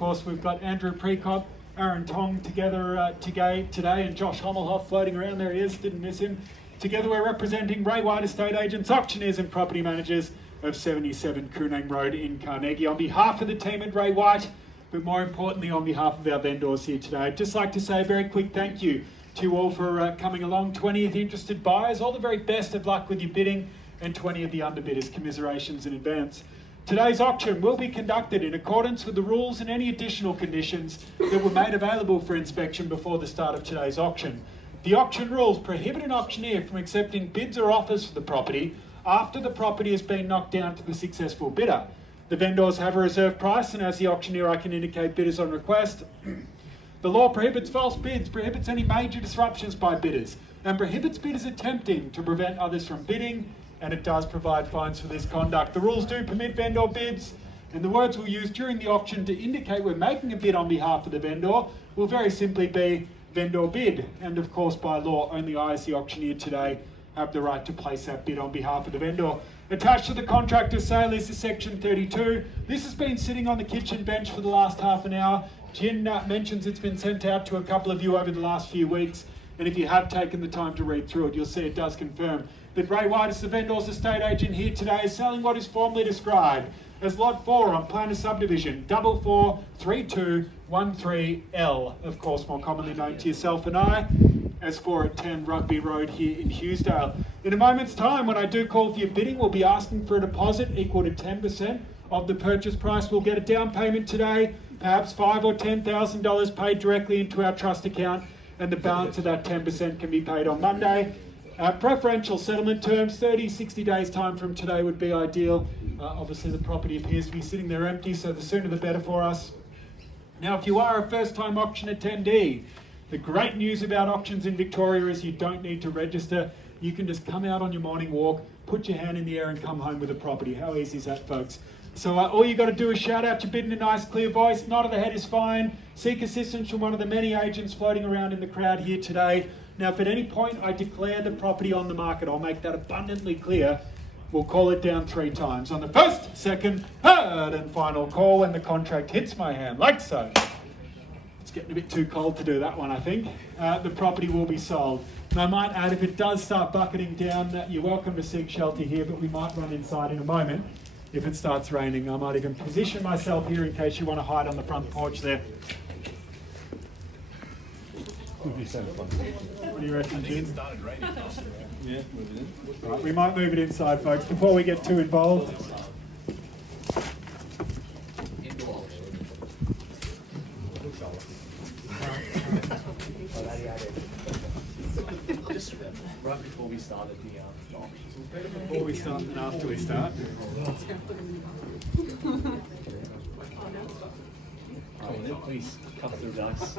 course, we've got Andrew Precop, Aaron Tong together today, and Josh Hommelhoff floating around. There he is, didn't miss him. Together we're representing Ray White Estate Agents, Auctioneers and Property Managers of 77 Kunang Road in Carnegie. On behalf of the team at Ray White, but more importantly on behalf of our vendors here today, I'd just like to say a very quick thank you to you all for coming along. 20 of the interested buyers, all the very best of luck with your bidding, and 20 of the underbidders, commiserations in advance. Today's auction will be conducted in accordance with the rules and any additional conditions that were made available for inspection before the start of today's auction. The auction rules prohibit an auctioneer from accepting bids or offers for the property after the property has been knocked down to the successful bidder. The vendors have a reserve price, and as the auctioneer I can indicate bidders on request. The law prohibits false bids, prohibits any major disruptions by bidders, and prohibits bidders attempting to prevent others from bidding, and it does provide fines for this conduct. The rules do permit vendor bids, and the words we'll use during the auction to indicate we're making a bid on behalf of the vendor will very simply be vendor bid. And of course, by law, only I as the auctioneer today have the right to place that bid on behalf of the vendor. Attached to the contract of sale is the section 32. This has been sitting on the kitchen bench for the last half an hour. Jin mentions it's been sent out to a couple of you over the last few weeks, and if you have taken the time to read through it, you'll see it does confirm that Ray White, as the vendor's estate agent here today, is selling what is formally described as Lot 4 on plan of subdivision 443213L, of course more commonly known to yourself and I as 4 at 10 Rugby Road here in Hughesdale. In a moment's time, when I do call for your bidding, we'll be asking for a deposit equal to 10% of the purchase price. We'll get a down payment today, perhaps $5,000 or $10,000 paid directly into our trust account, and the balance of that 10% can be paid on Monday. Preferential settlement terms, 30, 60 days time from today would be ideal. Obviously the property appears to be sitting there empty, so the sooner the better for us. Now, if you are a first-time auction attendee, the great news about auctions in Victoria is you don't need to register. You can just come out on your morning walk, put your hand in the air and come home with a property. How easy is that, folks? So all you got to do is shout out your bid in a nice clear voice. Nod of the head is fine. Seek assistance from one of the many agents floating around in the crowd here today. Now, if at any point I declare the property on the market, I'll make that abundantly clear. We'll call it down 3 times. On the first, second, third, and final call when the contract hits my hand, like so. It's getting a bit too cold to do that one, I think. The property will be sold. And I might add, if it does start bucketing down, you're welcome to seek shelter here, but we might run inside in a moment. If it starts raining, I might even position myself here in case you want to hide on the front porch there. What do you reckon, Jin? Yeah, move it in. Right, we might move it inside, folks, before we get too involved. Just right before we started the auction. Better before we start than after we start. Oh, please cut through, guys.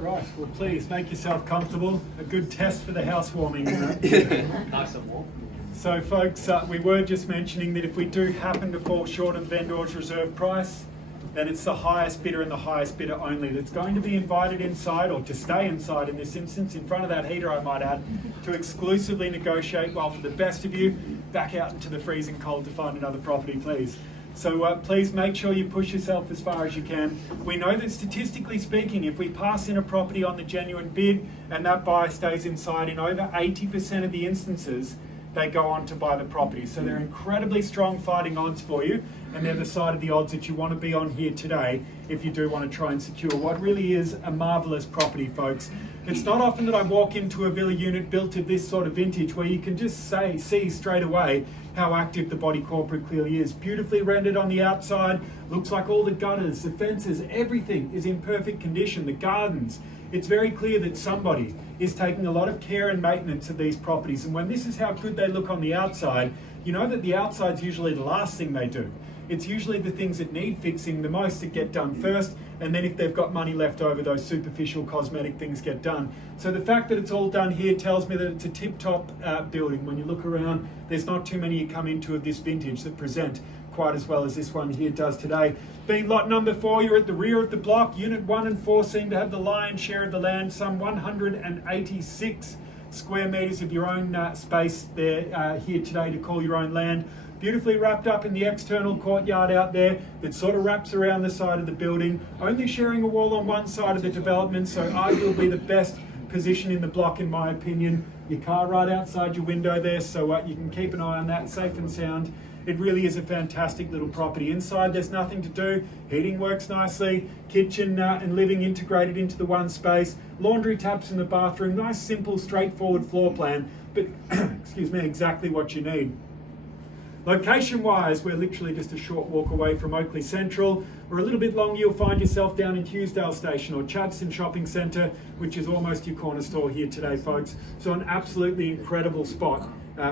Right, well please make yourself comfortable. A good test for the housewarming. Nice and warm. So folks, we were just mentioning that if we do happen to fall short of the vendor's reserve price, then it's the highest bidder and the highest bidder only that's going to be invited inside, or to stay inside in this instance, in front of that heater I might add, to exclusively negotiate, while for the best of you, back out into the freezing cold to find another property, please. So please make sure you push yourself as far as you can. We know that statistically speaking, if we pass in a property on the genuine bid and that buyer stays inside, in over 80% of the instances, they go on to buy the property. So they're incredibly strong fighting odds for you, and they're the side of the odds that you want to be on here today if you do want to try and secure what really is a marvellous property, folks. It's not often that I walk into a villa unit built of this sort of vintage where you can just see straight away how active the body corporate clearly is. Beautifully rendered on the outside, looks like all the gutters, the fences, everything is in perfect condition, the gardens. It's very clear that somebody is taking a lot of care and maintenance of these properties, and when this is how good they look on the outside, you know that the outside's usually the last thing they do. It's usually the things that need fixing the most that get done first, and then if they've got money left over, those superficial cosmetic things get done. So the fact that it's all done here tells me that it's a tip-top building. When you look around, there's not too many you come into of this vintage that present quite as well as this one here does today. Being lot number 4, you're at the rear of the block. Unit 1 and 4 seem to have the lion's share of the land, some 186 square metres of your own space there here today to call your own land. Beautifully wrapped up in the external courtyard out there that sort of wraps around the side of the building, only sharing a wall on one side of the development, so arguably the best position in the block in my opinion. Your car right outside your window there, so you can keep an eye on that, safe and sound. It really is a fantastic little property. Inside there's nothing to do, heating works nicely, kitchen and living integrated into the one space, laundry taps in the bathroom, nice simple straightforward floor plan, but excuse me, exactly what you need. Location wise, we're literally just a short walk away from Oakley Central, or a little bit longer you'll find yourself down in Hughesdale Station or Chadstone Shopping Centre, which is almost your corner store here today, folks. So an absolutely incredible spot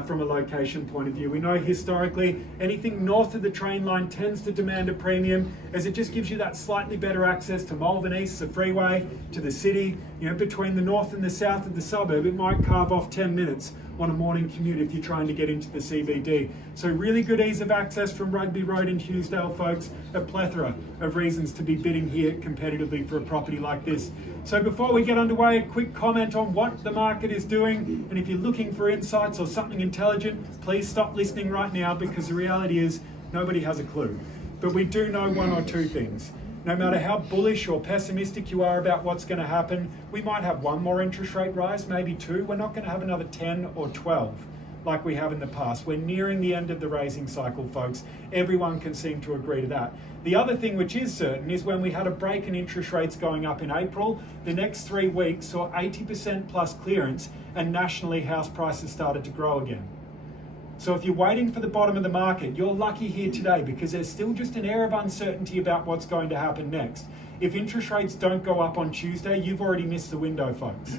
from a location point of view. We know historically anything north of the train line tends to demand a premium, as it just gives you that slightly better access to Malvern East, the freeway, to the city. You know, between the north and the south of the suburb, it might carve off 10 minutes on a morning commute if you're trying to get into the CBD. So really good ease of access from Rugby Road in Hughesdale, folks. A plethora of reasons to be bidding here competitively for a property like this. So before we get underway, a quick comment on what the market is doing, and if you're looking for insights or something intelligent, please stop listening right now, because the reality is nobody has a clue. But we do know one or two things. No matter how bullish or pessimistic you are about what's going to happen, we might have one more interest rate rise, maybe 2. We're not going to have another 10 or 12 like we have in the past. We're nearing the end of the raising cycle, folks. Everyone can seem to agree to that. The other thing which is certain is when we had a break in interest rates going up in April, the next 3 weeks saw 80% plus clearance, and nationally house prices started to grow again. So if you're waiting for the bottom of the market, you're lucky here today, because there's still just an air of uncertainty about what's going to happen next. If interest rates don't go up on Tuesday, you've already missed the window, folks.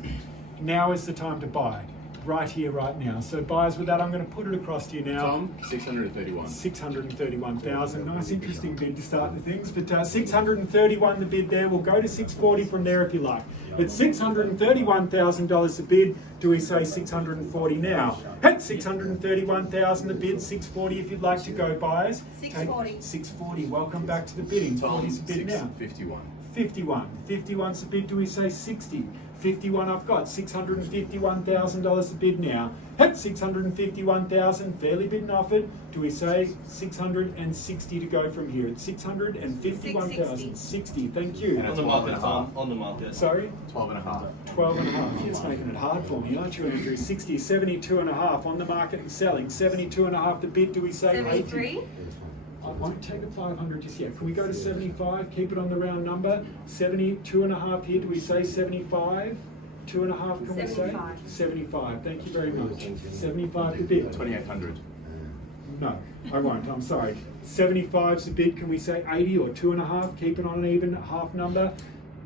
Now is the time to buy, right here, right now. So buyers, with that, I'm going to put it across to you now. Tom, 631. 631,000. Nice, interesting bid to start the things. But 631 the bid there. We'll go to 640 from there if you like. But $631,000 a bid. Do we say 640 now? Hey, 631,000 the bid. 640 if you'd like to go, buyers. 640. 640. Welcome back to the bidding. Tom, 40's the bid now. 651. 51. 51's the bid. Do we say 60? 51 I've got. $651,000 a bid now. Hey, 651,000 fairly bid and offered. Do we say 660 to go from here? It's 651,000. 60. Thank you. And On the market, Tom. On the market. Sorry? 12 and a half. 12 and a half. It's making it hard for me, aren't you, Andrew? 60, 72 and a half on the market and selling. 72 and a half the bid. Do we say 73? 80? I won't take a 500 just yet. Can we go to 75? Keep it on the round number. 72 and a half here. Do we say 75? 2 and a half, can we say? 75. 75. Thank you very much. 75 the bid. 2,800. No, I won't. I'm sorry. 75's the bid. Can we say 80 or 2 and a half? Keep it on an even half number.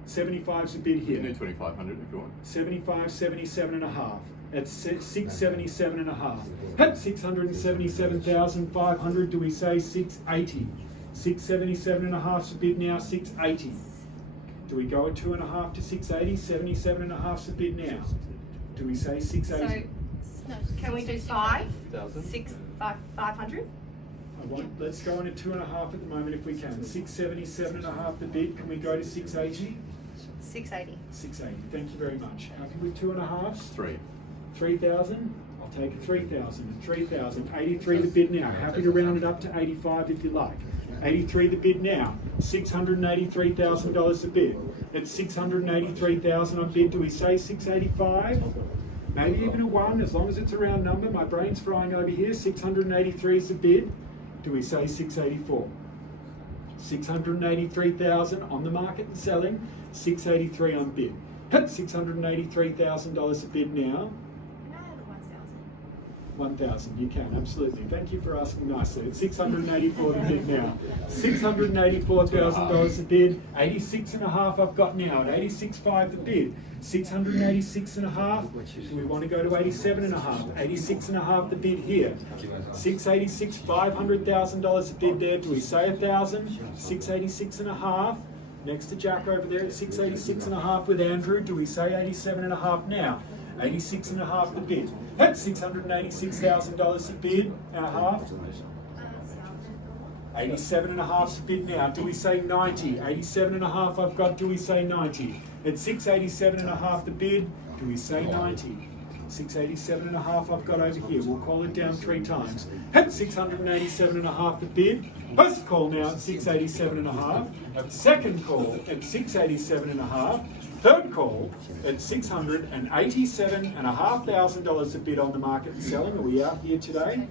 75's the bid You can do here. 2,500 if you want. 75, 77 and a half. At 677 and a half. At 677,500, do we say 680? 677 and a half's the bid now, 680. Do we go at 2 and a half to 680? 77 and a half's the bid now. Do we say 680? So, can we do 5? 500? I won't, let's go on at 2 and a half at the moment if we can. 677 and a half the bid. Can we go to 680? 680. 680. Thank you very much. Happy with 2 and a half? 3. 3,000? I'll take a 3,000. 3,000. 83 the bid now. Happy to round it up to 85 if you like. 83 the bid now. $683,000 the bid. At 683,000 on bid, do we say 685? Maybe even a 1, as long as it's a round number. My brain's frying over here. 683 is the bid. Do we say 684? 683,000 on the market and selling. 683 on bid. At $683,000 a bid now. 1,000, you can, absolutely. Thank you for asking nicely. It's $684 the bid now. $684,000 a bid. 86.5 I've got now at 86.5 the bid. 686.5. Do we want to go to 87.5? 86.5 the bid here. 686, $500,000 a bid there. Do we say 1,000? 686.5. Next to Jack over there at 686.5 with Andrew. Do we say 87.5 now? 86.5 the bid. That's $686,000 a bid and a half. 87.5 the bid now. Do we say 90? 87.5 I've got. Do we say 90? At 687.5 the bid. Do we say 90? 687.5 I've got over here. We'll call it down 3 times. At 687.5 the bid. First call now at 687.5. Second call at 687.5. Third call at $687,500 a bid on the market and selling. Are we out here today?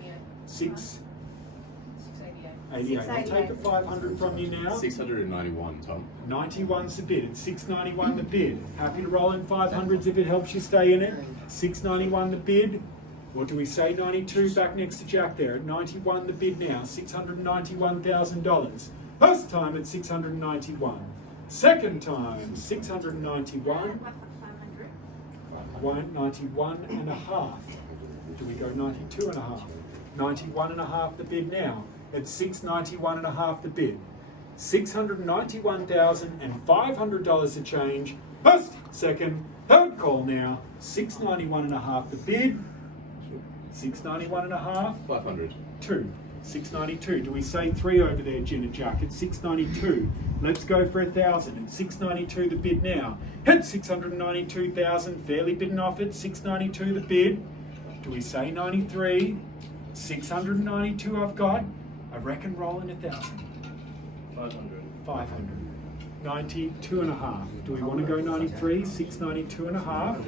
688. I'll take a 500 from you now. 691, Tom. 91's the bid. It's 691 the bid. Happy to roll in 500s if it helps you stay in it. 691 the bid. What do we say? 92 back next to Jack there. At 91 the bid now. $691,000. First time at 691. Second time, 691, 91 and a half. Do we go 92 and a half? 91 and a half the bid now. At 691 and a half the bid. $691,500 a change. First, second, third call now. 691 and a half the bid. 691 and a half. 500. 2. 692. Do we say 3 over there, Jin and Jack? It's 692. Let's go for 1,000. It's 692 the bid now. At 692,000, fairly bidden off at 692 the bid. Do we say 93? 692 I've got. I reckon rolling 1,000. 500. 500. 92 and a half. Do we want to go 93? 692 and a half.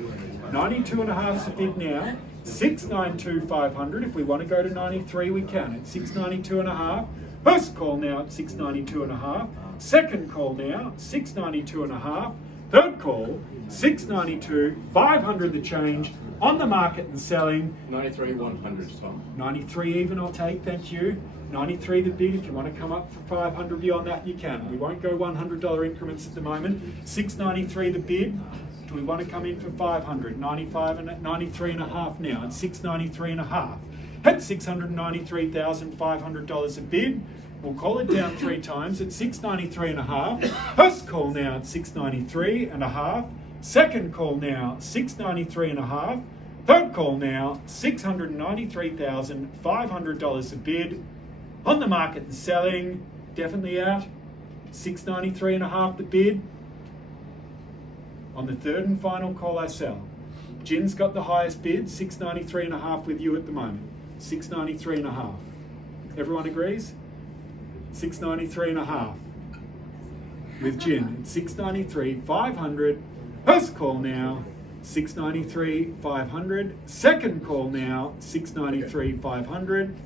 92 and a half's the bid now. 692 500. If we want to go to 93, we can. At 692 and a half. First call now at 692 and a half. Second call now, 692 and a half. Third call, 692 500 the change on the market and selling. 93, 100, Tom. 93 even I'll take, thank you. 93 the bid. If you want to come up for 500 beyond that, you can. We won't go $100 increments at the moment. 693 the bid. Do we want to come in for 500? 95 and 93 and a half now. At 693 and a half. At $693,500 a bid. We'll call it down 3 times at 693 and a half. First call now at 693 and a half. Second call now 693 and a half. Third call now $693,500 a bid. On the market and selling, definitely out. 693 and a half the bid. On the third and final call I sell. Jin's got the highest bid, 693 and a half with you at the moment. 693 and a half. Everyone agrees? 693 and a half. With Jin, 693 500. First call now, 693 500. Second call now, 693 500.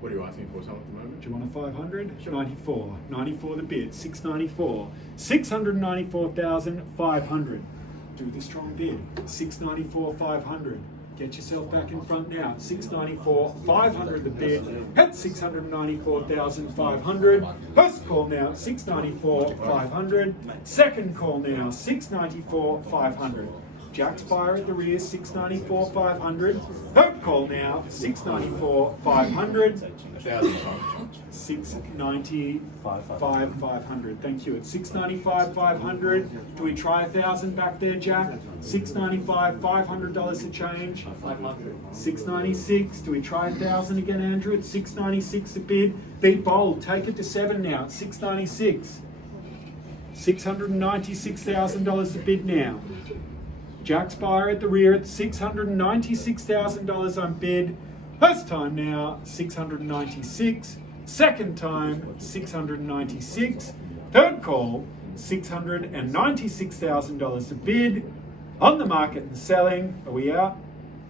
What are you asking for, Tom, at the moment? Do you want a 500? 94. 94 the bid. 694. 694,500. Do the strong bid. 694 500. Get yourself back in front now. 694 500 the bid. At 694,500. First call now. 694 500. Second call now. 694 500. Jack's buyer at the rear, 694 500. Third call now, 694 500. 1,000, Tom. 695 500. Thank you. At 695 500. Do we try 1,000 back there, Jack? 695 $500 a change. 500. 696. Do we try 1,000 again, Andrew? At 696 a bid. Beat bold. Take it to 7 now. At 696. $696,000 a bid now. Jack's buyer at the rear at $696,000 on bid. First time now, 696. Second time, 696. Third call, $696,000 a bid. On the market and selling. Are we out?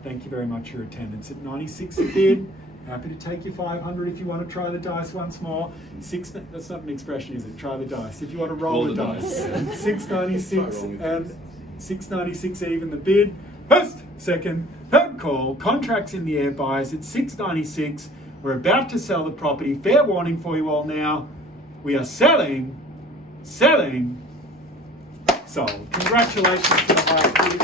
Thank you very much for your attendance. At 96 a bid Happy to take your 500 if you want to try the dice once more. That's not an expression, is it? Try the dice. If you want to roll the dice. 696 and 696 even the bid. First, second, third call. Contracts in the air, buyers at 696. We're about to sell the property. Fair warning for you all now. We are selling, sold. Congratulations to the high bid.